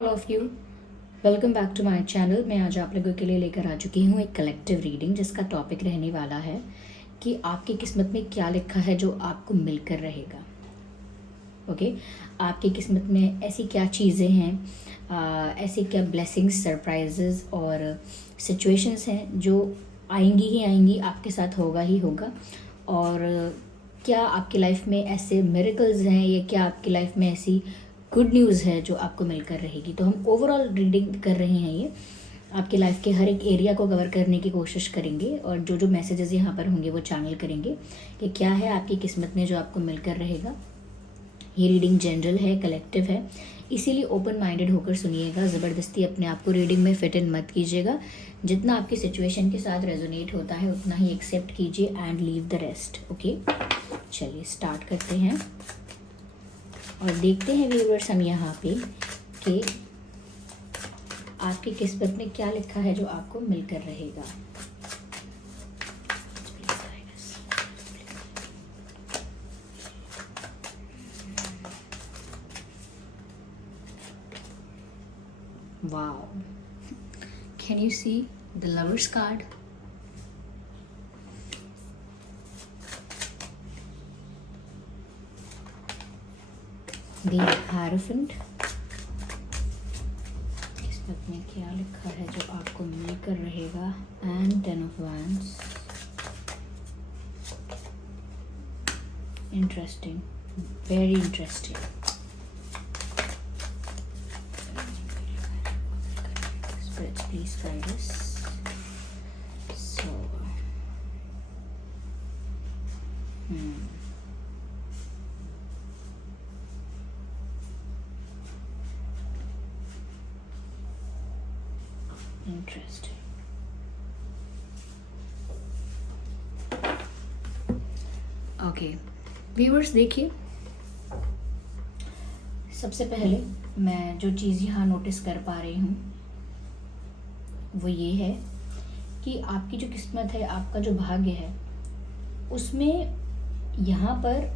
All of you, welcome back to my channel. मैं आज आप लोगों के लिए लेकर आ चुकी हूँ एक कलेक्टिव रीडिंग जिसका टॉपिक रहने वाला है कि आपकी किस्मत में क्या लिखा है जो आपको मिलकर रहेगा। ओके आपकी किस्मत में ऐसी क्या चीज़ें हैं, ऐसी क्या ब्लेसिंग्स, सरप्राइजेस और सिचुएशंस हैं जो आएंगी ही आएंगी, आपके साथ होगा ही होगा। और क्या आपकी लाइफ में ऐसे मिरेकल्स हैं या क्या आपकी लाइफ में ऐसी गुड न्यूज़ है जो आपको मिलकर रहेगी। तो हम ओवरऑल रीडिंग कर रहे हैं, ये आपकी लाइफ के हर एक एरिया को कवर करने की कोशिश करेंगे और जो जो मैसेजेस यहाँ पर होंगे वो चैनल करेंगे कि क्या है आपकी किस्मत में जो आपको मिलकर रहेगा। ये रीडिंग जनरल है, कलेक्टिव है, इसीलिए ओपन माइंडेड होकर सुनिएगा। ज़बरदस्ती अपने आप को रीडिंग में फिट इन मत कीजिएगा। जितना आपकी सिचुएशन के साथ रेजोनेट होता है उतना ही एक्सेप्ट कीजिए and leave the rest. Okay चलिए स्टार्ट करते हैं और देखते हैं व्यूअर्स हम यहाँ पे कि आपकी किस्मत में क्या लिखा है जो आपको मिलकर रहेगा। Wow, can you see the lovers card? The hierophant, किस्मत में क्या लिखा है जो आपको मिलकर रहेगा। And 10 of wands, interesting, very interesting. Spirits please guide us. So interesting. Okay viewers, देखिए सबसे पहले मैं जो चीज़ यहाँ नोटिस कर पा रही हूँ वो ये है कि आपकी जो किस्मत है, आपका जो भाग्य है, उसमें यहाँ पर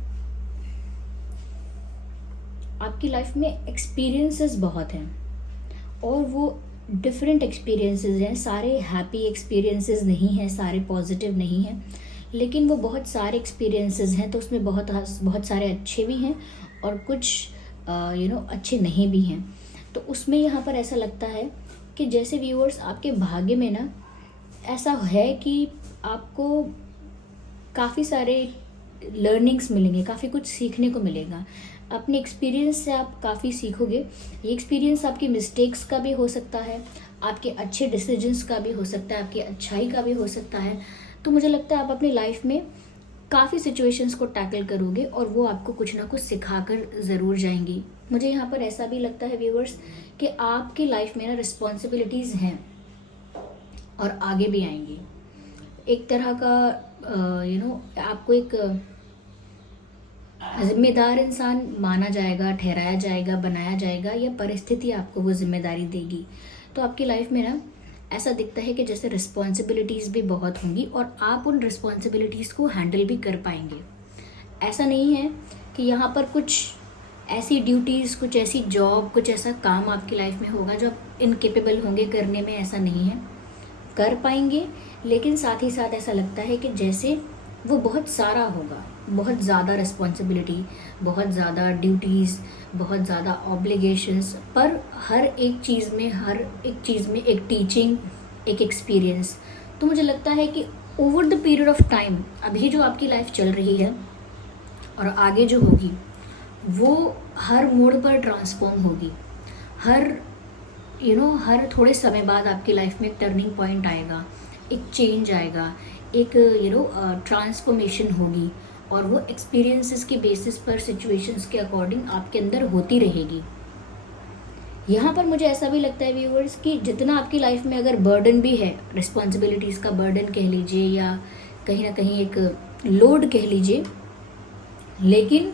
आपकी लाइफ में एक्सपीरियंसेस बहुत हैं और वो डिफरेंट एक्सपीरियंसेस हैं। सारे हैप्पी एक्सपीरियंसेस नहीं हैं, सारे पॉजिटिव नहीं हैं, लेकिन वो बहुत सारे एक्सपीरियंसेस हैं। तो उसमें बहुत सारे अच्छे भी हैं और कुछ अच्छे नहीं भी हैं। तो उसमें यहाँ पर ऐसा लगता है कि जैसे व्यूअर्स आपके भाग्य में ना ऐसा है कि आपको काफ़ी सारे लर्निंग्स मिलेंगे, काफ़ी कुछ सीखने को मिलेगा। अपने एक्सपीरियंस से आप काफ़ी सीखोगे। ये एक्सपीरियंस आपकी मिस्टेक्स का भी हो सकता है, आपके अच्छे डिसीजंस का भी हो सकता है, आपकी अच्छाई का भी हो सकता है। तो मुझे लगता है आप अपनी लाइफ में काफ़ी सिचुएशंस को टैकल करोगे और वो आपको कुछ ना कुछ सिखाकर ज़रूर जाएंगी। मुझे यहाँ पर ऐसा भी लगता है व्यूअर्स कि आपकी लाइफ में ना रिस्पॉन्सिबिलिटीज़ हैं और आगे भी आएंगी। एक तरह का आपको एक जिम्मेदार इंसान माना जाएगा, ठहराया जाएगा, बनाया जाएगा, या परिस्थिति आपको वो जिम्मेदारी देगी। तो आपकी लाइफ में ना ऐसा दिखता है कि जैसे रिस्पॉन्सिबिलिटीज़ भी बहुत होंगी और आप उन रिस्पॉन्सिबिलिटीज़ को हैंडल भी कर पाएंगे। ऐसा नहीं है कि यहाँ पर कुछ ऐसी ड्यूटीज़, कुछ ऐसी जॉब, कुछ ऐसा काम आपकी लाइफ में होगा जो आप इनकेपेबल होंगे करने में, ऐसा नहीं है। कर पाएंगे, लेकिन साथ ही साथ ऐसा लगता है कि जैसे वो बहुत सारा होगा, बहुत ज़्यादा रिस्पॉन्सिबिलिटी, बहुत ज़्यादा ड्यूटीज़, बहुत ज़्यादा ऑब्लिगेशंस, पर हर एक चीज़ में एक टीचिंग, एक एक्सपीरियंस। तो मुझे लगता है कि over the period of time, अभी जो आपकी लाइफ चल रही है और आगे जो होगी, वो हर मोड़ पर ट्रांसफॉर्म होगी। हर थोड़े समय बाद आपकी लाइफ में एक टर्निंग पॉइंट आएगा, एक चेंज आएगा, एक ट्रांसफॉर्मेशन होगी और वो एक्सपीरियंसेस के बेसिस पर, सिचुएशंस के अकॉर्डिंग आपके अंदर होती रहेगी। यहाँ पर मुझे ऐसा भी लगता है व्यूअर्स कि जितना आपकी लाइफ में अगर बर्डन भी है, रिस्पॉन्सिबिलिटीज़ का बर्डन कह लीजिए या कहीं ना कहीं एक लोड कह लीजिए, लेकिन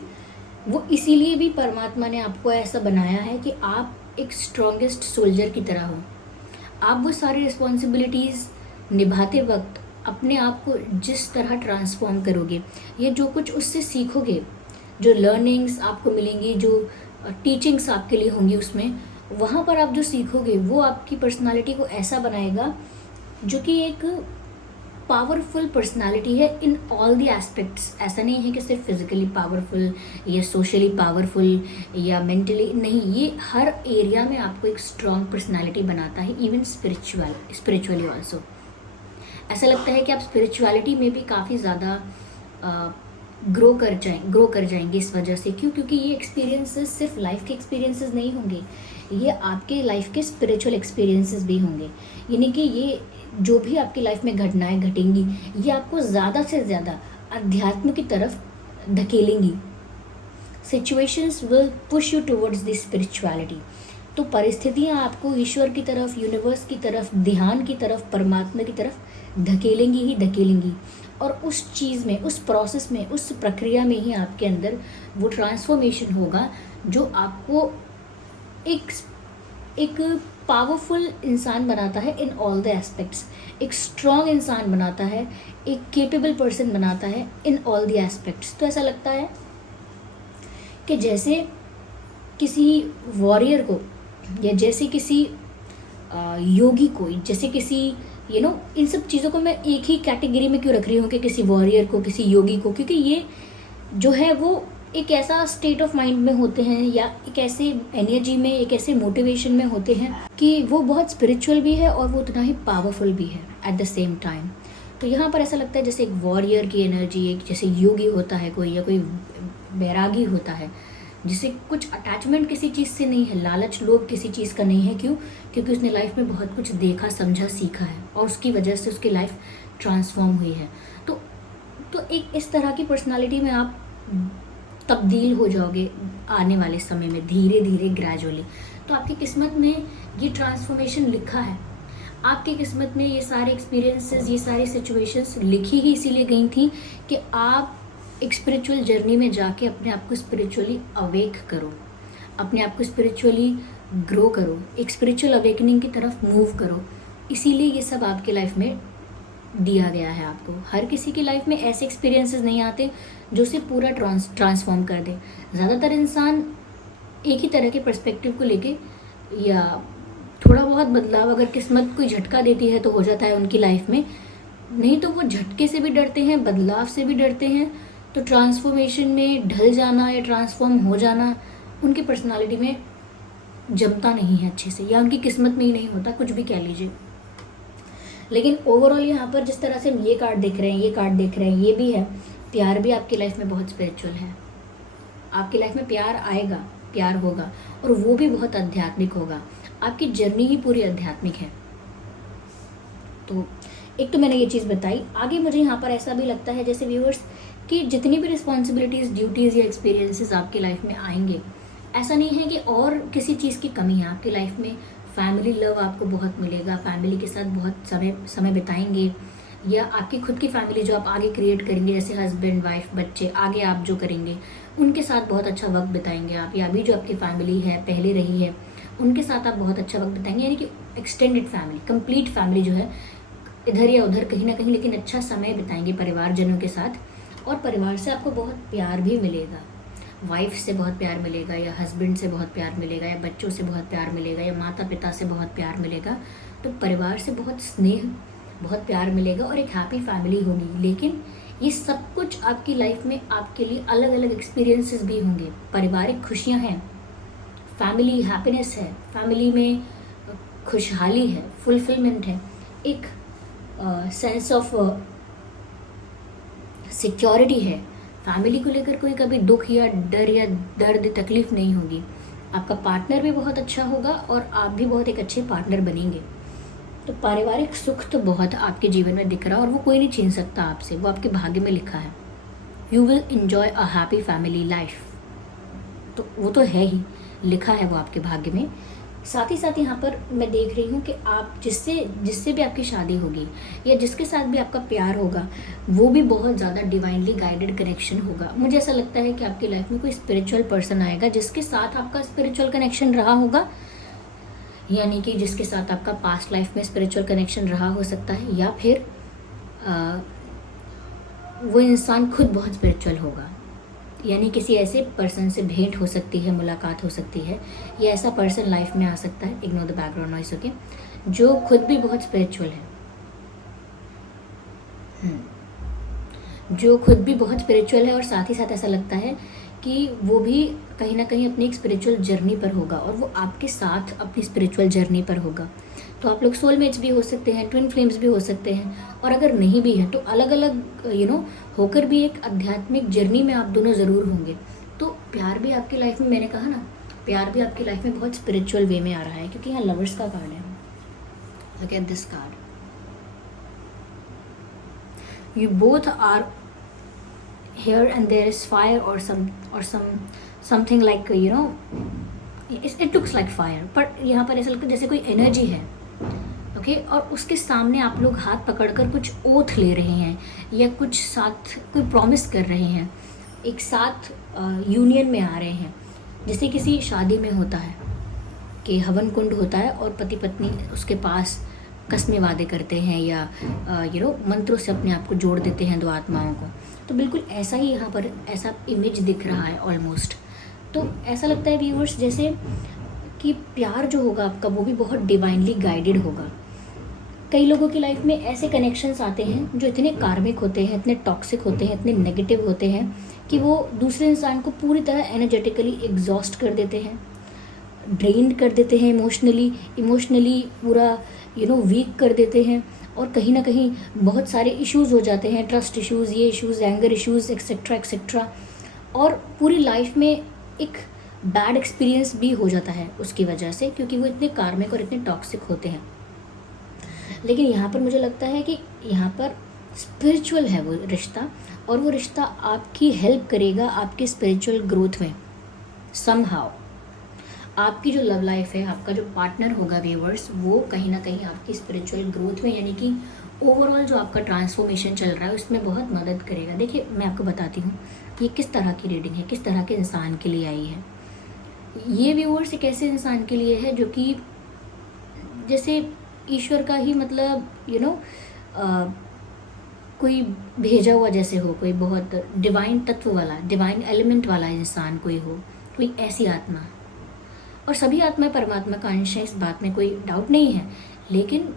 वो इसीलिए भी परमात्मा ने आपको ऐसा बनाया है कि आप एक स्ट्रॉन्गेस्ट सोल्जर की तरह हो। आप वो सारी रिस्पॉन्सिबिलिटीज़ निभाते वक्त अपने आप को जिस तरह ट्रांसफॉर्म करोगे, ये जो कुछ उससे सीखोगे, जो लर्निंग्स आपको मिलेंगी, जो टीचिंग्स आपके लिए होंगी, उसमें वहाँ पर आप जो सीखोगे वो आपकी पर्सनालिटी को ऐसा बनाएगा जो कि एक पावरफुल पर्सनालिटी है इन ऑल द एस्पेक्ट्स। ऐसा नहीं है कि सिर्फ फिजिकली पावरफुल या सोशली पावरफुल या मेंटली, नहीं, ये हर एरिया में आपको एक स्ट्रॉन्ग पर्सनालिटी बनाता है, इवन स्पिरिचुअली ऑल्सो। ऐसा लगता है कि आप स्पिरिचुअलिटी में भी काफ़ी ज़्यादा ग्रो कर जाएंगे इस वजह से। क्यों? क्योंकि ये एक्सपीरियंसेस सिर्फ लाइफ के एक्सपीरियंसेस नहीं होंगे, ये आपके लाइफ के स्पिरिचुअल एक्सपीरियंसेस भी होंगे। यानी कि ये जो भी आपकी लाइफ में घटनाएं घटेंगी ये आपको ज़्यादा से ज़्यादा अध्यात्म की तरफ धकेलेंगी। Situations will push you towards the spirituality. तो परिस्थितियाँ आपको ईश्वर की तरफ, यूनिवर्स की तरफ, ध्यान की तरफ, परमात्मा की तरफ धकेलेंगी ही धकेलेंगी। और उस चीज़ में, उस प्रोसेस में, उस प्रक्रिया में ही आपके अंदर वो ट्रांसफॉर्मेशन होगा जो आपको एक पावरफुल इंसान बनाता है इन ऑल द एस्पेक्ट्स, एक स्ट्रॉन्ग इंसान बनाता है, एक केपेबल पर्सन बनाता है इन ऑल द एस्पेक्ट्स। तो ऐसा लगता है कि जैसे किसी वॉरियर को या जैसे किसी योगी को, जैसे किसी इन सब चीज़ों को मैं एक ही कैटेगरी में क्यों रख रही हूँ कि किसी वॉरियर को, किसी योगी को, क्योंकि ये जो है वो एक ऐसा स्टेट ऑफ माइंड में होते हैं या एक ऐसे एनर्जी में, एक ऐसे मोटिवेशन में होते हैं कि वो बहुत स्पिरिचुअल भी है और वो उतना ही पावरफुल भी है एट द सेम टाइम। तो यहाँ पर ऐसा लगता है जैसे एक वॉरियर की एनर्जी, एक जैसे योगी होता है कोई, या कोई बैरागी होता है जिसे कुछ अटैचमेंट किसी चीज़ से नहीं है, लालच लोभ किसी चीज़ का नहीं है। क्यों? क्योंकि उसने लाइफ में बहुत कुछ देखा, समझा, सीखा है और उसकी वजह से उसकी लाइफ ट्रांसफॉर्म हुई है। तो एक इस तरह की पर्सनालिटी में आप तब्दील हो जाओगे आने वाले समय में, धीरे धीरे, ग्रेजुअली। तो आपकी किस्मत में ये ट्रांसफॉर्मेशन लिखा है, आपकी किस्मत में ये सारे एक्सपीरियंसेस, ये सारी सिचुएशंस लिखी ही इसीलिए गई थी कि आप एक स्पिरिचुअल जर्नी में जाके अपने आप को स्पिरिचुअली अवेक करो, अपने आप को स्पिरिचुअली ग्रो करो, एक स्पिरिचुअल अवेकनिंग की तरफ मूव करो। इसीलिए ये सब आपके लाइफ में दिया गया है आपको। हर किसी की लाइफ में ऐसे एक्सपीरियंसेस नहीं आते जो उसे पूरा ट्रांसफॉर्म कर दे। ज़्यादातर इंसान एक ही तरह के पर्सपेक्टिव को लेके या थोड़ा बहुत बदलाव, अगर किस्मत कोई झटका देती है तो हो जाता है उनकी लाइफ में, नहीं तो वो झटके से भी डरते हैं, बदलाव से भी डरते हैं। तो ट्रांसफॉर्मेशन में ढल जाना या ट्रांसफॉर्म हो जाना उनकी पर्सनालिटी में जमता नहीं है अच्छे से, या उनकी किस्मत में ही नहीं होता, कुछ भी कह लीजिए। लेकिन ओवरऑल यहाँ पर जिस तरह से हम ये कार्ड देख रहे हैं, ये कार्ड देख रहे हैं, ये भी है, प्यार भी आपकी लाइफ में बहुत स्पिरिचुअल है। आपकी लाइफ में प्यार आएगा, प्यार होगा और वो भी बहुत आध्यात्मिक होगा। आपकी जर्नी ही पूरी आध्यात्मिक है। तो एक तो मैंने ये चीज़ बताई। आगे मुझे यहाँ पर ऐसा भी लगता है जैसे व्यूअर्स कि जितनी भी रिस्पॉन्सिबिलिटीज़, ड्यूटीज़ या एक्सपीरियंसेस आपकी लाइफ में आएंगे, ऐसा नहीं है कि और किसी चीज़ की कमी है आपकी लाइफ में। फैमिली लव आपको बहुत मिलेगा, फैमिली के साथ बहुत समय बिताएंगे, या आपकी खुद की फैमिली जो आप आगे क्रिएट करेंगे, जैसे हस्बैंड, वाइफ, बच्चे, आगे आप जो करेंगे उनके साथ बहुत अच्छा वक्त बिताएंगे आप, या अभी जो आपकी फैमिली है, पहले रही है, उनके साथ आप बहुत अच्छा वक्त बिताएंगे। यानी कि एक्सटेंडेड फैमिली, कंप्लीट फैमिली जो है, इधर या उधर कहीं ना कहीं, लेकिन अच्छा समय बिताएंगे परिवारजनों के साथ। और परिवार से आपको बहुत प्यार भी मिलेगा, वाइफ से बहुत प्यार मिलेगा, या हस्बैंड से बहुत प्यार मिलेगा, या बच्चों से बहुत प्यार मिलेगा, या माता पिता से बहुत प्यार मिलेगा। तो परिवार से बहुत स्नेह, बहुत प्यार मिलेगा और एक हैप्पी फैमिली होगी। लेकिन ये सब कुछ आपकी लाइफ में आपके लिए अलग अलग एक्सपीरियंसेस भी होंगे। पारिवारिक खुशियाँ हैं, फैमिली हैप्पीनेस है, फैमिली में खुशहाली है, फुलफिलमेंट है, एक सेंस ऑफ सिक्योरिटी है। फैमिली को लेकर कोई कभी दुख या डर या दर्द, तकलीफ नहीं होगी। आपका पार्टनर भी बहुत अच्छा होगा और आप भी बहुत एक अच्छे पार्टनर बनेंगे। तो पारिवारिक सुख तो बहुत आपके जीवन में दिख रहा है और वो कोई नहीं छीन सकता आपसे, वो आपके भाग्य में लिखा है। You will enjoy a happy family life, तो वो तो है ही, लिखा है वो आपके भाग्य में। साथ ही यहाँ पर मैं देख रही हूँ कि आप जिससे भी आपकी शादी होगी या जिसके साथ भी आपका प्यार होगा, वो भी बहुत ज़्यादा डिवाइनली गाइडेड कनेक्शन होगा। मुझे ऐसा लगता है कि आपकी लाइफ में कोई स्पिरिचुअल पर्सन आएगा जिसके साथ आपका स्पिरिचुअल कनेक्शन रहा होगा, यानी कि जिसके साथ आपका पास्ट लाइफ में स्पिरिचुअल कनेक्शन रहा हो सकता है, या फिर वो इंसान खुद बहुत स्पिरिचुअल होगा। यानी किसी ऐसे पर्सन से भेंट हो सकती है, मुलाकात हो सकती है, या ऐसा पर्सन लाइफ में आ सकता है, ignore the background noise, okay, जो खुद भी बहुत स्पिरिचुअल है। जो खुद भी बहुत स्पिरिचुअल है और साथ ही साथ ऐसा लगता है कि वो भी कहीं ना कहीं अपनी एक स्पिरिचुअल जर्नी पर होगा और वो आपके साथ अपनी स्पिरिचुअल जर्नी पर होगा। तो आप लोग सोलमेट्स भी हो सकते हैं, ट्विन फ्लेम्स भी हो सकते हैं, और अगर नहीं भी हैं तो अलग अलग होकर भी एक आध्यात्मिक जर्नी में आप दोनों ज़रूर होंगे। तो प्यार भी आपकी लाइफ में, मैंने कहा ना, प्यार भी आपकी लाइफ में बहुत स्पिरिचुअल वे में आ रहा है, क्योंकि यहाँ लवर्स का कार्ड है। Look at this card, you both are here and there is fire or something like it looks like fire, पर यहाँ पर ऐसा लगता है जैसे कोई एनर्जी है, ओके, और उसके सामने आप लोग हाथ पकड़कर कुछ ओथ ले रहे हैं या कुछ साथ कोई प्रॉमिस कर रहे हैं, एक साथ यूनियन में आ रहे हैं। जैसे किसी शादी में होता है कि हवन कुंड होता है और पति पत्नी उसके पास कस्में वादे करते हैं या मंत्रों से अपने आप को जोड़ देते हैं दो आत्माओं को। तो बिल्कुल ऐसा ही यहाँ पर ऐसा इमेज दिख रहा है ऑलमोस्ट। तो ऐसा लगता है व्यूअर्स जैसे कि प्यार जो होगा आपका वो भी बहुत डिवाइनली गाइडेड होगा। कई लोगों की लाइफ में ऐसे कनेक्शंस आते हैं जो इतने कार्मिक होते हैं, इतने टॉक्सिक होते हैं, इतने नेगेटिव होते हैं कि वो दूसरे इंसान को पूरी तरह एनर्जेटिकली एग्जॉस्ट कर देते हैं, ड्रेन कर देते हैं, इमोशनली पूरा वीक कर देते हैं, और कहीं ना कहीं बहुत सारे इश्यूज़ हो जाते हैं, ट्रस्ट इश्यूज़, ये issues, anger issues, etcetera etcetera, और पूरी लाइफ में एक बैड एक्सपीरियंस भी हो जाता है उसकी वजह से, क्योंकि वो इतने कार्मिक और इतने टॉक्सिक होते हैं। लेकिन यहाँ पर मुझे लगता है कि यहाँ पर स्पिरिचुअल है वो रिश्ता, और वो रिश्ता आपकी हेल्प करेगा आपके स्पिरिचुअल ग्रोथ में समहाउ। आपकी जो लव लाइफ है, आपका जो पार्टनर होगा व्यूअर्स, वो कहीं ना कहीं आपकी स्पिरिचुअल ग्रोथ में, यानी कि ओवरऑल जो आपका ट्रांसफॉर्मेशन चल रहा है उसमें बहुत मदद करेगा। देखिए मैं आपको बताती हूँ ये किस तरह की रीडिंग है, किस तरह के इंसान के लिए आई है। ये व्यूअर्स एक ऐसे इंसान के लिए है जो कि जैसे ईश्वर का ही मतलब कोई भेजा हुआ जैसे हो, कोई बहुत डिवाइन तत्व वाला, डिवाइन एलिमेंट वाला इंसान कोई हो, कोई ऐसी आत्मा। और सभी आत्माएं परमात्मा का अंश है, इस बात में कोई डाउट नहीं है। लेकिन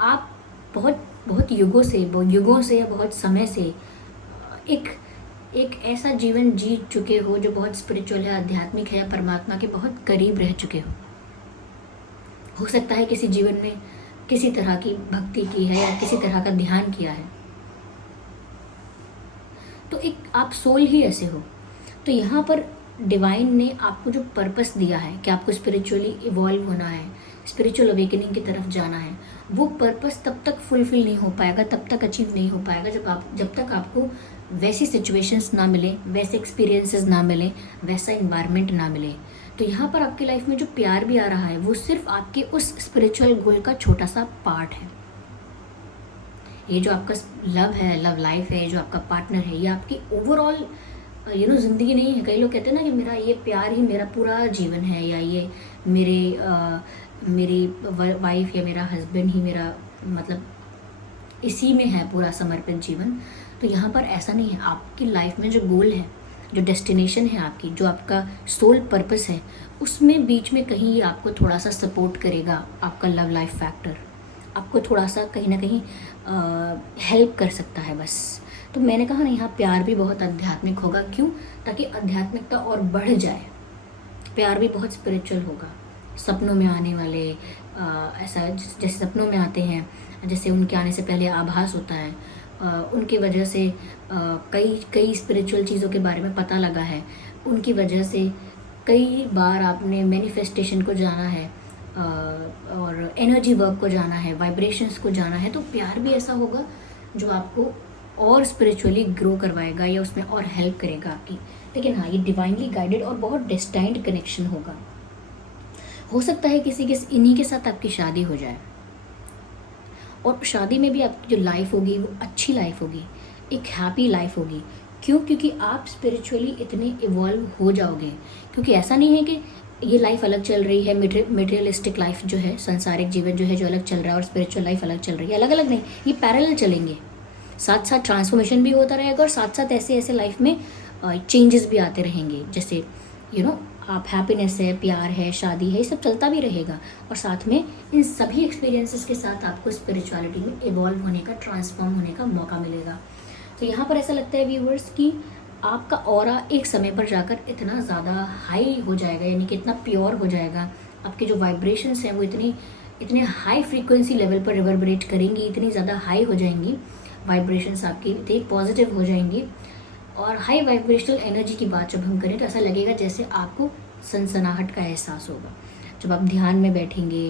आप बहुत युगों से बहुत समय से एक ऐसा जीवन जी चुके हो जो बहुत स्पिरिचुअल है, आध्यात्मिक है, परमात्मा के बहुत करीब रह चुके हो सकता है किसी जीवन में किसी तरह की भक्ति की है या किसी तरह का ध्यान किया है, तो एक आप सोल ही ऐसे हो। तो यहाँ पर डिवाइन ने आपको जो पर्पस दिया है कि आपको स्पिरिचुअली इवॉल्व होना है, स्पिरिचुअल अवेकनिंग की तरफ जाना है, वो पर्पस तब तक फुलफिल नहीं हो पाएगा, तब तक अचीव नहीं हो पाएगा जब तक आपको वैसी सिचुएशंस ना मिले, वैसे एक्सपीरियंसेस ना मिले, वैसा इन्वायरमेंट ना मिले। तो यहाँ पर आपकी लाइफ में जो प्यार भी आ रहा है वो सिर्फ आपके उस स्पिरिचुअल गोल का छोटा सा पार्ट है। ये जो आपका लव है, लव लाइफ है, जो आपका पार्टनर है, ये आपकी ओवरऑल ज़िंदगी नहीं है। कई लोग कहते हैं ना कि मेरा ये प्यार ही मेरा पूरा जीवन है, या ये मेरी वाइफ या मेरा हस्बैंड ही मेरा मतलब इसी में है पूरा समर्पित जीवन। तो यहाँ पर ऐसा नहीं है। आपकी लाइफ में जो गोल है, जो डेस्टिनेशन है आपकी, जो आपका सोल पर्पस है, उसमें बीच में कहीं आपको थोड़ा सा सपोर्ट करेगा आपका लव लाइफ फैक्टर, आपको थोड़ा सा कहीं ना कहीं हेल्प कर सकता है बस। तो मैंने कहा ना यहाँ प्यार भी बहुत आध्यात्मिक होगा। क्यों? ताकि आध्यात्मिकता और बढ़ जाए। प्यार भी बहुत स्पिरिचुअल होगा। सपनों में आने वाले ऐसा जैसे सपनों में आते हैं, जैसे उनके आने से पहले आभास होता है, उनकी वजह से कई स्पिरिचुअल चीज़ों के बारे में पता लगा है, उनकी वजह से कई बार आपने मैनिफेस्टेशन को जाना है और एनर्जी वर्क को जाना है, वाइब्रेशंस को जाना है। तो प्यार भी ऐसा होगा जो आपको और स्पिरिचुअली ग्रो करवाएगा या उसमें और हेल्प करेगा आपकी। लेकिन हाँ, ये डिवाइनली गाइडेड और बहुत डेस्टाइंड कनेक्शन होगा। हो सकता है इन्हीं के साथ आपकी शादी हो जाए, और शादी में भी आपकी जो लाइफ होगी वो अच्छी लाइफ होगी, एक हैप्पी लाइफ होगी। क्यों? क्योंकि आप स्पिरिचुअली इतने इवॉल्व हो जाओगे। क्योंकि ऐसा नहीं है कि ये लाइफ अलग चल रही है, मटेरियलिस्टिक लाइफ जो है, सांसारिक जीवन जो है जो अलग चल रहा है, और स्पिरिचुअल लाइफ अलग चल रही है। अलग अलग नहीं, ये पैरेलल चलेंगे, साथ साथ ट्रांसफॉर्मेशन भी होता रहेगा और साथ साथ ऐसे लाइफ में चेंजेस भी आते रहेंगे, जैसे आप हैप्पीनेस है, प्यार है, शादी है, ये सब चलता भी रहेगा। और साथ में इन सभी एक्सपीरियंसेस के साथ आपको स्पिरिचुअलिटी में इवॉल्व होने का, ट्रांसफॉर्म होने का मौका मिलेगा। तो यहाँ पर ऐसा लगता है व्यूवर्स कि आपका ऑरा एक समय पर जाकर इतना ज़्यादा हाई हो जाएगा, यानी कि इतना प्योर हो जाएगा, आपके जो वाइब्रेशंस हैं वो इतने हाई फ्रीक्वेंसी लेवल पर रिवर्बरेट करेंगी, इतनी ज़्यादा हाई हो जाएंगी वाइब्रेशंस आपकी, इतनी पॉजिटिव हो जाएंगी। और हाई वाइब्रेशनल एनर्जी की बात जब हम करें तो ऐसा लगेगा जैसे आपको सनसनाहट का एहसास होगा जब आप ध्यान में बैठेंगे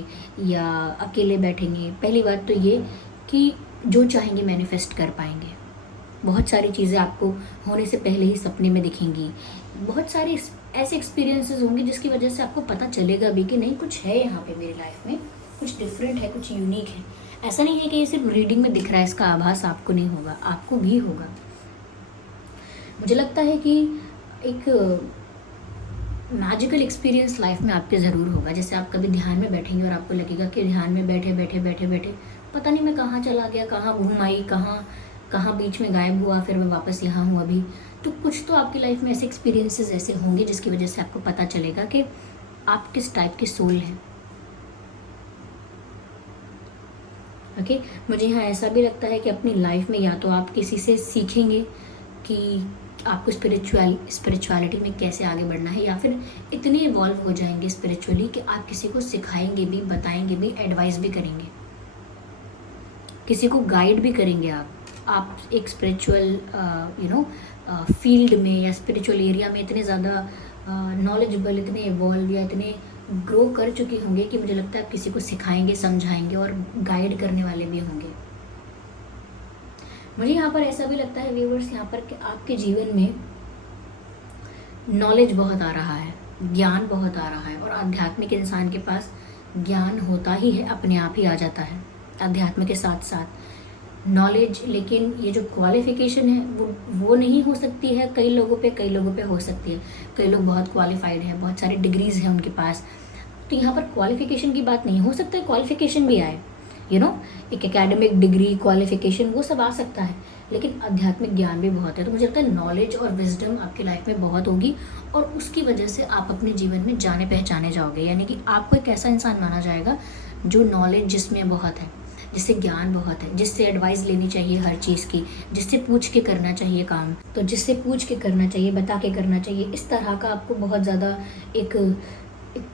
या अकेले बैठेंगे। पहली बात तो ये कि जो चाहेंगे मैनिफेस्ट कर पाएंगे। बहुत सारी चीज़ें आपको होने से पहले ही सपने में दिखेंगी। बहुत सारे ऐसे एक्सपीरियंसेस होंगे जिसकी वजह से आपको पता चलेगा भी कि नहीं, कुछ है यहाँ पे मेरी लाइफ में, कुछ डिफरेंट है, कुछ यूनिक है। ऐसा नहीं है कि ये सिर्फ रीडिंग में दिख रहा है, इसका आभास आपको नहीं होगा, आपको भी होगा। मुझे लगता है कि एक मैजिकल एक्सपीरियंस लाइफ में आपके ज़रूर होगा। जैसे आप कभी ध्यान में बैठेंगे और आपको लगेगा कि ध्यान में बैठे बैठे बैठे बैठे पता नहीं मैं कहाँ चला गया, कहाँ घूम आई, कहाँ बीच में गायब हुआ, फिर मैं वापस यहाँ हूँ अभी। तो कुछ तो आपकी लाइफ में ऐसे एक्सपीरियंसेस ऐसे होंगे जिसकी वजह से आपको पता चलेगा कि आप किस टाइप के सोल हैं। ओके, मुझे यहाँ ऐसा भी लगता है कि अपनी लाइफ में या तो आप किसी से सीखेंगे कि आपको स्पिरिचुअलिटी में कैसे आगे बढ़ना है, या फिर इतने इवॉल्व हो जाएंगे स्पिरिचुअली कि आप किसी को सिखाएंगे भी, बताएंगे भी, एडवाइस भी करेंगे, किसी को गाइड भी करेंगे। आप एक स्पिरिचुअल फील्ड में या स्पिरिचुअल एरिया में इतने ज़्यादा नॉलेजेबल, इतने इवॉल्व या इतने ग्रो कर चुके होंगे कि मुझे लगता है आप किसी को सिखाएंगे, समझाएंगे और गाइड करने वाले भी होंगे। मुझे यहाँ पर ऐसा भी लगता है व्यूअर्स यहाँ पर कि आपके जीवन में नॉलेज बहुत आ रहा है, ज्ञान बहुत आ रहा है, और आध्यात्मिक इंसान के पास ज्ञान होता ही है, अपने आप ही आ जाता है अध्यात्म के साथ साथ नॉलेज। लेकिन ये जो क्वालिफिकेशन है वो नहीं हो सकती है कई लोगों पे हो सकती है। कई लोग बहुत क्वालिफाइड हैं, बहुत सारी डिग्रीज हैं उनके पास, तो यहाँ पर क्वालिफिकेशन की बात नहीं हो सकता है, क्वालिफिकेशन भी आए, एक एकेडमिक डिग्री, क्वालिफिकेशन वो सब आ सकता है, लेकिन आध्यात्मिक ज्ञान भी बहुत है। तो मुझे लगता है नॉलेज और विजडम आपकी लाइफ में बहुत होगी, और उसकी वजह से आप अपने जीवन में जाने पहचाने जाओगे, यानी कि आपको एक ऐसा इंसान माना जाएगा जो नॉलेज जिसमें बहुत है, जिससे ज्ञान बहुत है, जिससे एडवाइस लेनी चाहिए हर चीज़ की, जिससे पूछ के करना चाहिए काम, तो जिससे पूछ के करना चाहिए, बता के करना चाहिए। इस तरह का आपको बहुत ज़्यादा एक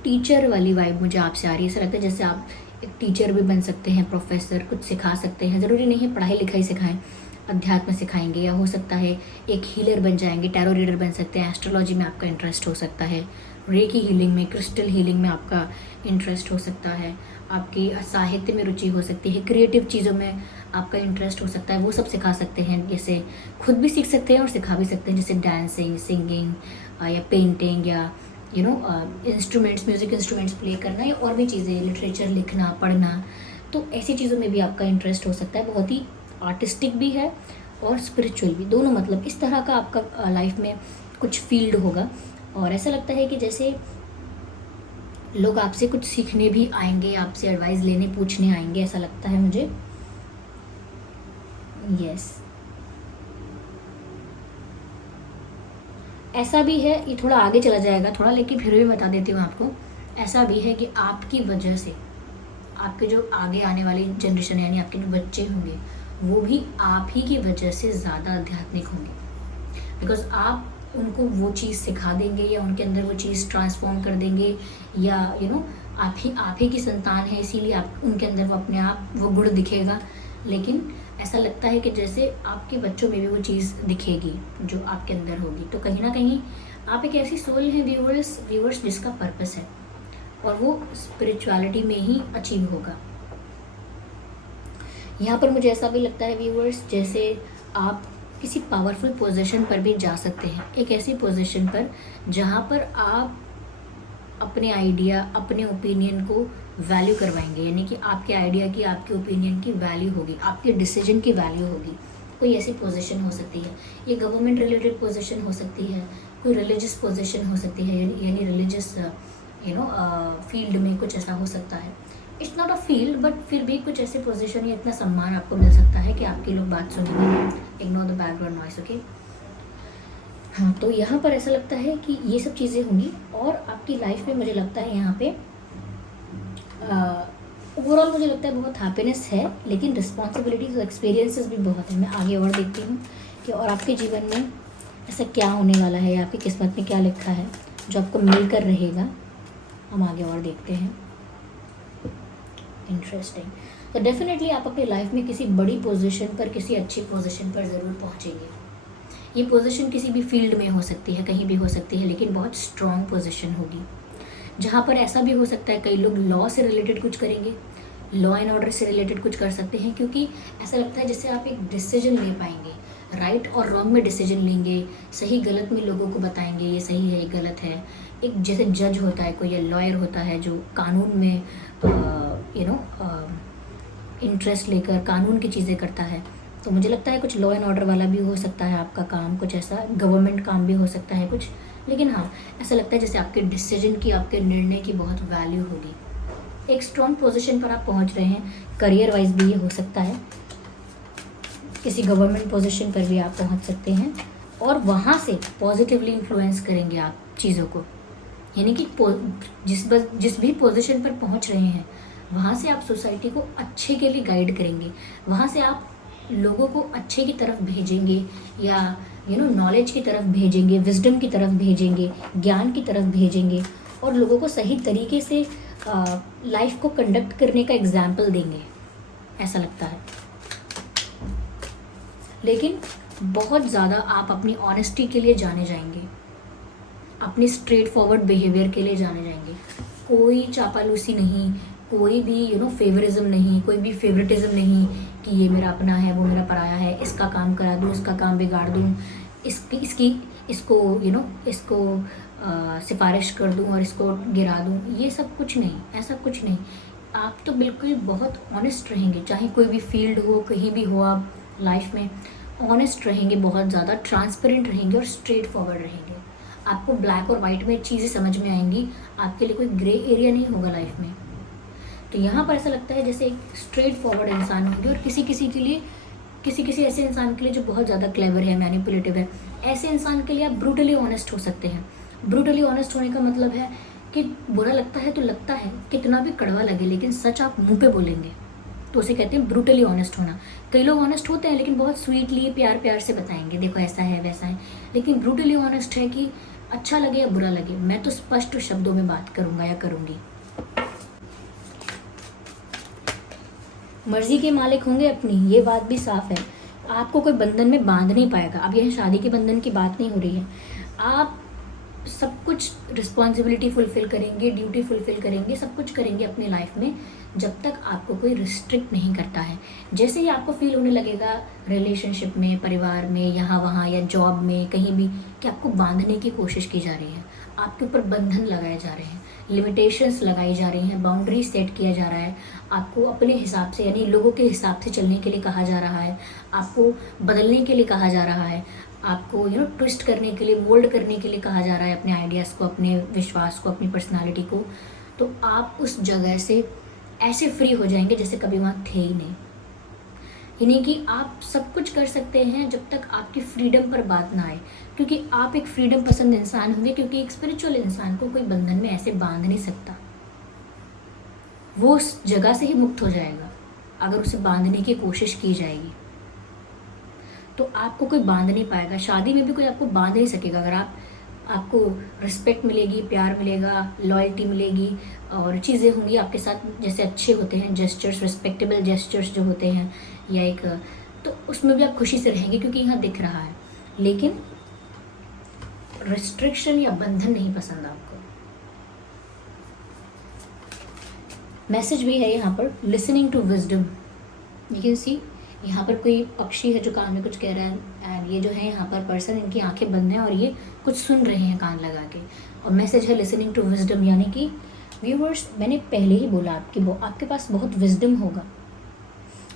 टीचर वाली वाइब मुझे आपसे आ रही है। ऐसा लगता है जैसे आप एक टीचर भी बन सकते हैं, प्रोफेसर, कुछ सिखा सकते हैं। ज़रूरी नहीं है पढ़ाई लिखाई सिखाएं, अध्यात्म सिखाएंगे, या हो सकता है एक हीलर बन जाएंगे, टैरो रीडर बन सकते हैं, एस्ट्रोलॉजी में आपका इंटरेस्ट हो सकता है, रेकी हीलिंग में, क्रिस्टल हीलिंग में आपका इंटरेस्ट हो सकता है, आपकी साहित्य में रुचि हो सकती है, क्रिएटिव चीज़ों में आपका इंटरेस्ट हो सकता है, वो सब सिखा सकते हैं। जैसे खुद भी सीख सकते हैं और सिखा भी सकते हैं, जैसे डांसिंग, सिंगिंग या पेंटिंग, या इंस्ट्रूमेंट्स, म्यूज़िक इंस्ट्रूमेंट्स प्ले करना, या और भी चीज़ें, लिटरेचर लिखना, पढ़ना। तो ऐसी चीज़ों में भी आपका इंटरेस्ट हो सकता है। बहुत ही आर्टिस्टिक भी है और स्पिरिचुअल भी, दोनों। मतलब इस तरह का आपका लाइफ में कुछ फील्ड होगा, और ऐसा लगता है कि जैसे लोग आपसे कुछ सीखने भी आएंगे, आपसे एडवाइस लेने, पूछने आएंगे, ऐसा लगता है मुझे। यस, ऐसा भी है, ये थोड़ा आगे चला जाएगा थोड़ा, लेकिन फिर भी बता देती हूँ आपको। ऐसा भी है कि आपकी वजह से आपके जो आगे आने वाली जनरेशन, यानी आपके जो बच्चे होंगे, वो भी आप ही की वजह से ज़्यादा आध्यात्मिक होंगे, बिकॉज आप उनको वो चीज़ सिखा देंगे, या उनके अंदर वो चीज़ ट्रांसफॉर्म कर देंगे, या आप ही की संतान है, इसीलिए आप उनके अंदर वो अपने आप वो गुण दिखेगा। लेकिन ऐसा लगता है कि जैसे आपके बच्चों में भी वो चीज़ दिखेगी जो आपके अंदर होगी। तो कहीं ना कहीं आप एक ऐसी सोल हैं व्यूअर्स जिसका पर्पस है, और वो स्पिरिचुअलिटी में ही अचीव होगा। यहाँ पर मुझे ऐसा भी लगता है व्यूअर्स, जैसे आप किसी पावरफुल पोजीशन पर भी जा सकते हैं, एक ऐसी पोजीशन पर जहाँ पर आप अपने आइडिया, अपने ओपिनियन को वैल्यू करवाएंगे, यानी कि आपके आइडिया की, आपके ओपिनियन की वैल्यू होगी, आपके डिसीजन की वैल्यू होगी। कोई ऐसी पोजीशन हो सकती है, ये गवर्नमेंट रिलेटेड पोजीशन हो सकती है, कोई रिलीजियस पोजीशन हो सकती है, यानी रिलीजियस फील्ड में कुछ ऐसा हो सकता है। It's not a field, but फिर भी कुछ ऐसे पोजीशन या इतना सम्मान आपको मिल सकता है कि आपके लोग बात सुनेंगे। Ignore the background noise, okay. हाँ, तो यहाँ पर ऐसा लगता है कि ये सब चीज़ें होंगी और आपकी लाइफ में मुझे लगता है यहाँ पे ओवरऑल मुझे लगता है बहुत हैप्पीनेस है, लेकिन रिस्पॉन्सिबिलिटीज और एक्सपीरियंसेस भी बहुत है। मैं आगे और देखती हूँ कि और आपके जीवन में ऐसा क्या होने वाला है, आपकी किस्मत में क्या लिखा है जो आपको मिलकर रहेगा। हम आगे और देखते हैं। इंटरेस्टिंग। तो डेफिनेटली आप अपनी लाइफ में किसी बड़ी पोजीशन पर, किसी अच्छी पोजीशन पर ज़रूर पहुँचेंगे। ये पोजीशन किसी भी फील्ड में हो सकती है, कहीं भी हो सकती है, लेकिन बहुत स्ट्रॉन्ग पोजीशन होगी, जहाँ पर ऐसा भी हो सकता है कई लोग लॉ से रिलेटेड कुछ करेंगे, लॉ एंड ऑर्डर से रिलेटेड कुछ कर सकते हैं, क्योंकि ऐसा लगता है जैसे आप एक डिसीजन ले पाएंगे, राइट और रॉन्ग में डिसीजन लेंगे, सही गलत में लोगों को बताएंगे ये सही है ये गलत है। एक जैसे जज होता है कोई, या लॉयर होता है जो कानून में इंटरेस्ट लेकर कानून की चीज़ें करता है। तो मुझे लगता है कुछ लॉ एंड ऑर्डर वाला भी हो सकता है आपका काम, कुछ ऐसा गवर्नमेंट काम भी हो सकता है कुछ। लेकिन हाँ, ऐसा लगता है जैसे आपके डिसीजन की, आपके निर्णय की बहुत वैल्यू होगी। एक स्ट्रॉन्ग पोजीशन पर आप पहुंच रहे हैं, करियर वाइज भी ये हो सकता है, किसी गवर्नमेंट पोजीशन पर भी आप पहुंच सकते हैं और वहाँ से पॉजिटिवली इन्फ्लुएंस करेंगे आप चीज़ों को। यानी कि जिस भी पोजीशन पर पहुंच रहे हैं वहाँ से आप सोसाइटी को अच्छे के लिए गाइड करेंगे, वहाँ से आप लोगों को अच्छे की तरफ भेजेंगे, या नॉलेज की तरफ भेजेंगे, विजडम की तरफ भेजेंगे, ज्ञान की तरफ भेजेंगे, और लोगों को सही तरीके से लाइफ को कंडक्ट करने का एग्जाम्पल देंगे, ऐसा लगता है। लेकिन बहुत ज़्यादा आप अपनी ऑनेस्टी के लिए जाने जाएंगे, अपनी स्ट्रेट फॉरवर्ड बिहेवियर के लिए जाने जाएंगे। कोई चापालूसी नहीं, कोई भी फेवरिज्म नहीं, कोई भी फेवरेटिज्म नहीं कि ये मेरा अपना है वो मेरा पराया है, इसका काम करा दूँ, इसका काम बिगाड़ दूँ, इसको सिफारिश कर दूँ और इसको गिरा दूँ। ये सब कुछ नहीं, ऐसा कुछ नहीं। आप तो बिल्कुल बहुत ऑनेस्ट रहेंगे, चाहे कोई भी फील्ड हो, कहीं भी हो, आप लाइफ में ऑनेस्ट रहेंगे, बहुत ज़्यादा ट्रांसपेरेंट रहेंगे और स्ट्रेट फॉरवर्ड रहेंगे। आपको ब्लैक और वाइट में चीज़ें समझ में आएंगी, आपके लिए कोई ग्रे एरिया नहीं होगा लाइफ में। तो यहाँ पर ऐसा लगता है जैसे एक स्ट्रेट फॉरवर्ड इंसान होंगे, और किसी किसी ऐसे इंसान के लिए जो बहुत ज़्यादा क्लेवर है, मैनिपुलेटिव है, ऐसे इंसान के लिए आप ब्रूटली ऑनेस्ट हो सकते हैं। ब्रूटली ऑनेस्ट होने का मतलब है कि बुरा लगता है तो लगता है, कितना भी कड़वा लगे, लेकिन सच आप मुंह पे बोलेंगे, तो उसे कहते हैं ब्रूटली ऑनेस्ट होना। कई लोग ऑनेस्ट होते हैं लेकिन बहुत स्वीटली, प्यार प्यार से बताएंगे, देखो ऐसा है वैसा है। लेकिन ब्रूटली ऑनेस्ट है कि अच्छा लगे या बुरा लगे, मैं तो स्पष्ट शब्दों में बात करूँगा या करूँगी। मर्जी के मालिक होंगे अपनी, ये बात भी साफ है। आपको कोई बंधन में बांध नहीं पाएगा। अब यह शादी के बंधन की बात नहीं हो रही है, आप सब कुछ रिस्पॉन्सिबिलिटी फुलफिल करेंगे, ड्यूटी फुलफिल करेंगे, सब कुछ करेंगे अपनी लाइफ में, जब तक आपको कोई रिस्ट्रिक्ट नहीं करता है। जैसे ही आपको फील होने लगेगा रिलेशनशिप में, परिवार में, यहाँ वहाँ या जॉब में, कहीं भी, कि आपको बांधने की कोशिश की जा रही है, आपके ऊपर बंधन लगाए जा रहे हैं, लिमिटेशंस लगाई जा रही हैं, बाउंड्री सेट किया जा रहा है, आपको अपने हिसाब से यानी लोगों के हिसाब से चलने के लिए कहा जा रहा है, आपको बदलने के लिए कहा जा रहा है, आपको ट्विस्ट करने के लिए, मोल्ड करने के लिए कहा जा रहा है अपने आइडियाज़ को, अपने विश्वास को, अपनी पर्सनालिटी को। तो आप उस जगह से ऐसे फ्री हो जाएंगे जैसे कभी वहाँ थे ही नहीं। यानी कि आप सब कुछ कर सकते हैं जब तक आपकी फ्रीडम पर बात ना आए, क्योंकि आप एक फ्रीडम पसंद इंसान होंगे, क्योंकि एक स्पिरिचुअल इंसान को कोई बंधन में ऐसे बांध नहीं सकता। वो उस जगह से ही मुक्त हो जाएगा अगर उसे बांधने की कोशिश की जाएगी। तो आपको कोई बांध नहीं पाएगा, शादी में भी कोई आपको बांध नहीं सकेगा। अगर आपको रिस्पेक्ट मिलेगी, प्यार मिलेगा, लॉयल्टी मिलेगी और चीज़ें होंगी आपके साथ, जैसे अच्छे होते हैं जेस्चर्स, रिस्पेक्टेबल जेस्चर्स जो होते हैं, या एक, तो उसमें भी आप खुशी से रहेंगे क्योंकि यहाँ दिख रहा है। लेकिन रिस्ट्रिक्शन या बंधन नहीं पसंद आपको। मैसेज भी है यहाँ पर, listening to wisdom. You can see यहाँ पर कोई पक्षी है जो कान में कुछ कह रहा है, एंड ये जो है यहाँ पर पर्सन, इनकी आंखें बंद हैं और ये कुछ सुन रहे हैं कान लगा के। और मैसेज है लिसनिंग टू विजडम, यानी कि व्यूवर्स, मैंने पहले ही बोला आपके पास बहुत विजडम होगा,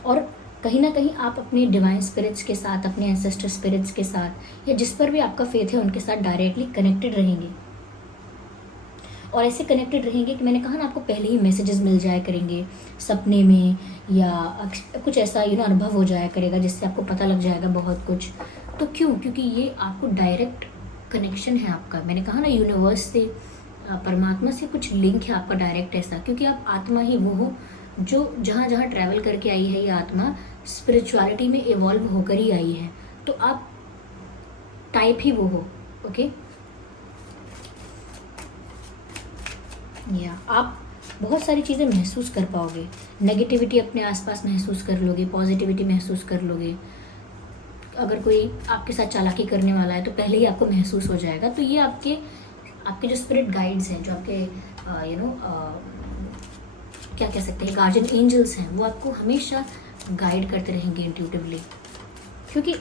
और कहीं ना कहीं आप अपने डिवाइन स्पिरिट्स के साथ, अपने एंसेस्टर स्पिरिट्स के साथ, या जिस पर भी आपका फेथ है उनके साथ डायरेक्टली कनेक्टेड रहेंगे। और ऐसे कनेक्टेड रहेंगे कि मैंने कहा ना, आपको पहले ही मैसेजेस मिल जाया करेंगे सपने में, या कुछ ऐसा अनुभव हो जाया करेगा जिससे आपको पता लग जाएगा बहुत कुछ। तो क्यों? क्योंकि ये आपको डायरेक्ट कनेक्शन है आपका, मैंने कहा ना यूनिवर्स से, परमात्मा से कुछ लिंक है आपका डायरेक्ट ऐसा, क्योंकि आप आत्मा ही वो हो जो जहाँ जहाँ ट्रैवल करके आई है ये आत्मा, स्पिरिचुअलिटी में इवॉल्व होकर ही आई है, तो आप टाइप ही वो हो। ओके, या आप बहुत सारी चीज़ें महसूस कर पाओगे, नेगेटिविटी अपने आसपास महसूस कर लोगे, पॉजिटिविटी महसूस कर लोगे। अगर कोई आपके साथ चालाकी करने वाला है तो पहले ही आपको महसूस हो जाएगा। तो ये आपके आपके जो स्पिरिट गाइड्स हैं, जो आपके क्या कह सकते हैं, गार्जियन एंजल्स हैं, वो आपको हमेशा गाइड करते रहेंगे इंट्यूटिवली, क्योंकि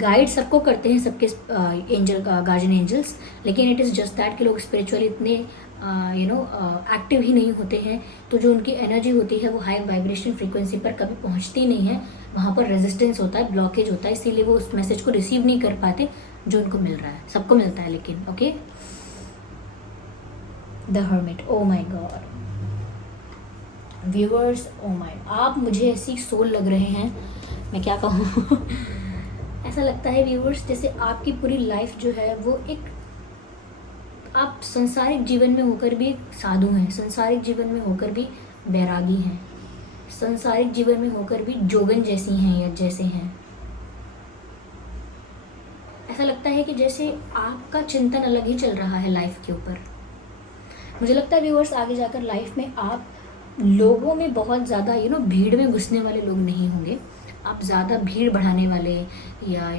गाइड सबको करते हैं, सबके एंजल गार्जियन एंजल्स, लेकिन इट इज़ जस्ट दैट कि लोग स्पिरिचुअली इतने एक्टिव ही नहीं होते हैं, तो जो उनकी एनर्जी होती है वो हाई वाइब्रेशन फ्रीक्वेंसी पर कभी पहुंचती नहीं है, वहाँ पर रेजिस्टेंस होता है, ब्लॉकेज होता है, इसीलिए वो उस मैसेज को रिसीव नहीं कर पाते जो उनको मिल रहा है। सबको मिलता है लेकिन। Okay, the hermit, oh my god viewers, oh my, आप मुझे ऐसी सोल लग रहे हैं, मैं क्या कहूँ ऐसा लगता है व्यूअर्स जैसे आपकी पूरी लाइफ जो है वो एक, आप संसारिक जीवन में होकर भी साधु हैं, संसारिक जीवन में होकर भी बैरागी हैं, संसारिक जीवन में होकर भी जोगन जैसी हैं या जैसे हैं। ऐसा लगता है कि जैसे आपका चिंतन अलग ही चल रहा है लाइफ के ऊपर। मुझे लगता है व्यूअर्स आगे जाकर लाइफ में आप लोगों में बहुत ज़्यादा भीड़ में घुसने वाले लोग नहीं होंगे। आप ज़्यादा भीड़ बढ़ाने वाले या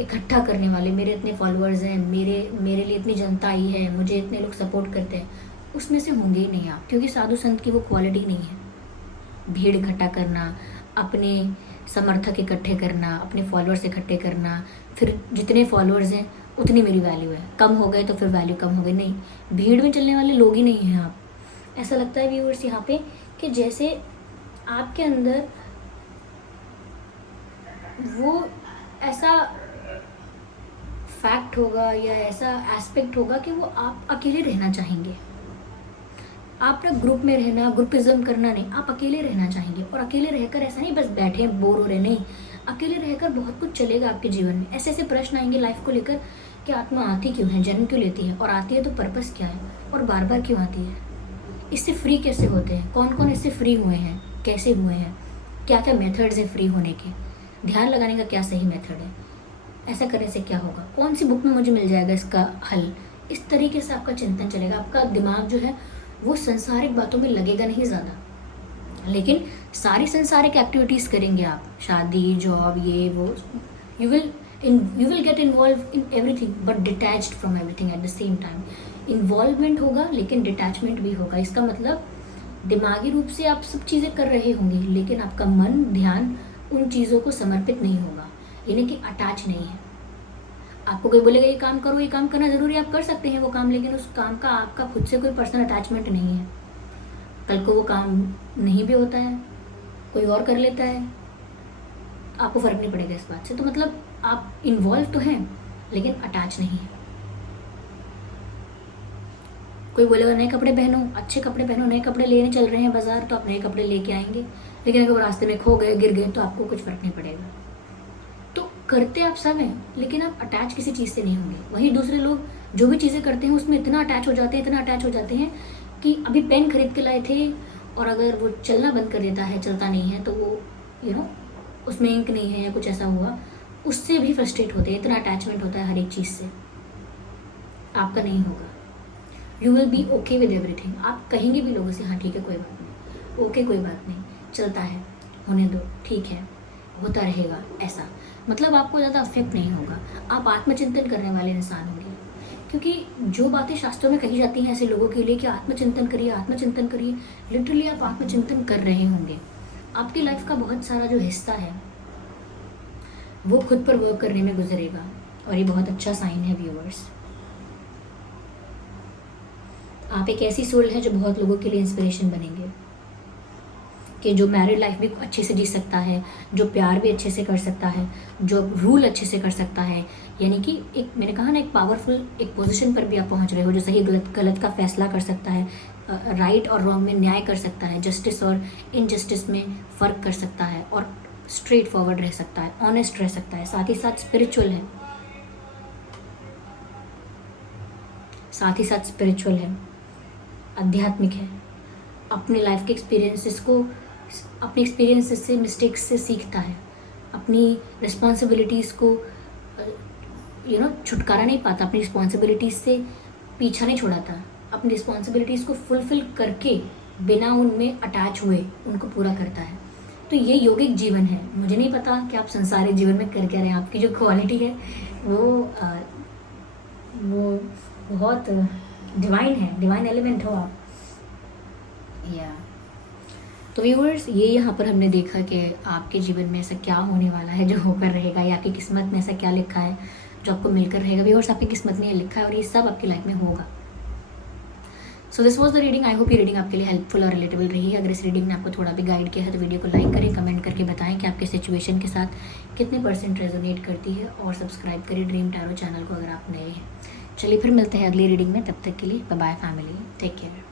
इकट्ठा करने वाले, मेरे इतने फॉलोअर्स हैं, मेरे लिए इतनी जनता आई है, मुझे इतने लोग सपोर्ट करते हैं, उसमें से होंगे ही नहीं आप, क्योंकि साधु संत की वो क्वालिटी नहीं है। भीड़ इकट्ठा करना, अपने समर्थक इकट्ठे करना, अपने फॉलोअर्स इकट्ठे करना, फिर जितने फॉलोअर्स हैं उतनी मेरी वैल्यू है, कम हो गए तो फिर वैल्यू कम हो गई, नहीं, भीड़ में चलने वाले लोग ही नहीं हैं आप। ऐसा लगता है व्यूअर्स यहाँ पे कि जैसे आपके अंदर वो ऐसा फैक्ट होगा या ऐसा एस्पेक्ट होगा कि वो आप अकेले रहना चाहेंगे। आप ना ग्रुप में रहना, ग्रुपिज्म करना नहीं, आप अकेले रहना चाहेंगे। और अकेले रहकर ऐसा नहीं बस बैठे बोर हो रहे, नहीं, अकेले रहकर बहुत कुछ चलेगा आपके जीवन में। ऐसे ऐसे प्रश्न आएंगे लाइफ को लेकर कि आत्मा आती क्यों है, जन्म क्यों लेती है, और आती है तो पर्पस क्या है, और बार बार क्यों आती है, इससे फ्री कैसे होते हैं, कौन कौन इससे फ्री हुए हैं, कैसे हुए हैं, क्या क्या मेथड्स हैं फ्री होने के, ध्यान लगाने का क्या सही मेथड है, ऐसा करने से क्या होगा, कौन सी बुक में मुझे मिल जाएगा इसका हल। इस तरीके से आपका चिंतन चलेगा। आपका दिमाग जो है वो संसारिक बातों में लगेगा नहीं ज़्यादा, लेकिन सारी संसारिक एक्टिविटीज़ करेंगे आप, शादी, जॉब, ये वो, you will get involve in everything but detached from everything at the same time. Involvement होगा लेकिन डिटैचमेंट भी होगा। इसका मतलब दिमागी रूप से आप सब चीज़ें कर रहे होंगे, लेकिन आपका मन, ध्यान उन चीज़ों को समर्पित नहीं होगा, यानी कि अटैच नहीं है। आपको कोई बोलेगा ये काम करो, ये काम करना ज़रूरी, आप कर सकते हैं वो काम, लेकिन उस काम का आपका खुद से कोई पर्सनल अटैचमेंट नहीं है। कल को वो काम नहीं भी होता है, कोई और कर लेता है, आपको फ़र्क नहीं पड़ेगा इस बात से। तो मतलब आप इन्वॉल्व तो हैं लेकिन अटैच नहीं है। कोई बोलेगा नए कपड़े पहनो, अच्छे कपड़े पहनो, नए कपड़े लेने चल रहे हैं बाजार, तो आप नए कपड़े लेके आएंगे, लेकिन अगर वो रास्ते में खो गए, गिर गए, तो आपको कुछ फ़र्क नहीं पड़ेगा। तो करते आप सब हैं, लेकिन आप अटैच किसी चीज़ से नहीं होंगे। वहीं दूसरे लोग जो भी चीज़ें करते हैं उसमें इतना अटैच हो जाते हैं, इतना अटैच हो जाते हैं कि अभी पेन खरीद के लाए थे और अगर वो चलना बंद कर देता है, चलता नहीं है, तो वो उसमें इंक नहीं है या कुछ ऐसा हुआ, उससे भी फ्रस्ट्रेट होते हैं। इतना अटैचमेंट होता है हर एक चीज़ से। आपका नहीं होगा। You will be okay with everything. आप कहेंगे भी लोगों से हाँ ठीक है कोई बात नहीं, ओके कोई बात नहीं, चलता है, होने दो, ठीक है, होता रहेगा, ऐसा। मतलब आपको ज़्यादा अफेक्ट नहीं होगा। आप आत्मचिंतन करने वाले इंसान होंगे, क्योंकि जो बातें शास्त्रों में कही जाती हैं ऐसे लोगों के लिए कि आत्मचिंतन करिए, आत्मचिंतन करिए, लिटरली आप आत्मचिंतन कर रहे होंगे। आपकी लाइफ का बहुत सारा जो हिस्सा है वो खुद पर वर्क करने में गुजरेगा, और ये बहुत अच्छा साइन है व्यूअर्स। आप एक ऐसी सोल है जो बहुत लोगों के लिए इंस्पिरेशन बनेंगे, कि जो मैरिड लाइफ भी अच्छे से जी सकता है, जो प्यार भी अच्छे से कर सकता है, जो रूल अच्छे से कर सकता है, यानी कि एक, मैंने कहा ना, एक पावरफुल एक पोजीशन पर भी आप पहुंच रहे हो, जो सही गलत का फैसला कर सकता है, राइट और रॉन्ग में न्याय कर सकता है, जस्टिस और इनजस्टिस में फ़र्क कर सकता है, और स्ट्रेट फॉरवर्ड रह सकता है, ऑनेस्ट रह सकता है, साथ ही साथ स्पिरिचुअल है। साथ ही साथ स्पिरिचुअल है, आध्यात्मिक है, अपने लाइफ के अपने एक्सपीरियंसेस से, मिस्टेक्स से सीखता है, अपनी रिस्पॉन्सिबिलिटीज़ को छुटकारा नहीं पाता, अपनी रिस्पॉन्सिबिलिटीज़ से पीछा नहीं छुड़ाता, अपनी रिस्पॉन्सिबिलिटीज़ को फुलफिल करके बिना उनमें अटैच हुए उनको पूरा करता है। तो ये योगिक जीवन है। मुझे नहीं पता कि आप संसारिक जीवन में कर क्या रहे हैं, आपकी जो क्वालिटी है वो बहुत डिवाइन है, डिवाइन एलिमेंट हो आप। तो व्यूअर्स, ये यहाँ पर हमने देखा कि आपके जीवन में ऐसा क्या होने वाला है जो होकर रहेगा, या आपकी किस्मत में ऐसा क्या लिखा है जो आपको मिलकर रहेगा। व्यूअर्स, आपकी किस्मत में ये लिखा है और ये सब आपकी लाइफ में होगा। So this was the reading. I hope ये रीडिंग आपके लिए हेल्पफुल और रिलेटेबल रही है। अगर इस रीडिंग ने आपको थोड़ा भी गाइड किया है तो वीडियो को लाइक करें, कमेंट करके बताएं कि आपके सिचुएशन के साथ कितने % रेजोनेट करती है, और सब्सक्राइब करें ड्रीम टैरो चैनल को अगर आप नए हैं। चलिए फिर मिलते हैं अगली रीडिंग में, तब तक के लिए bye bye family, take care.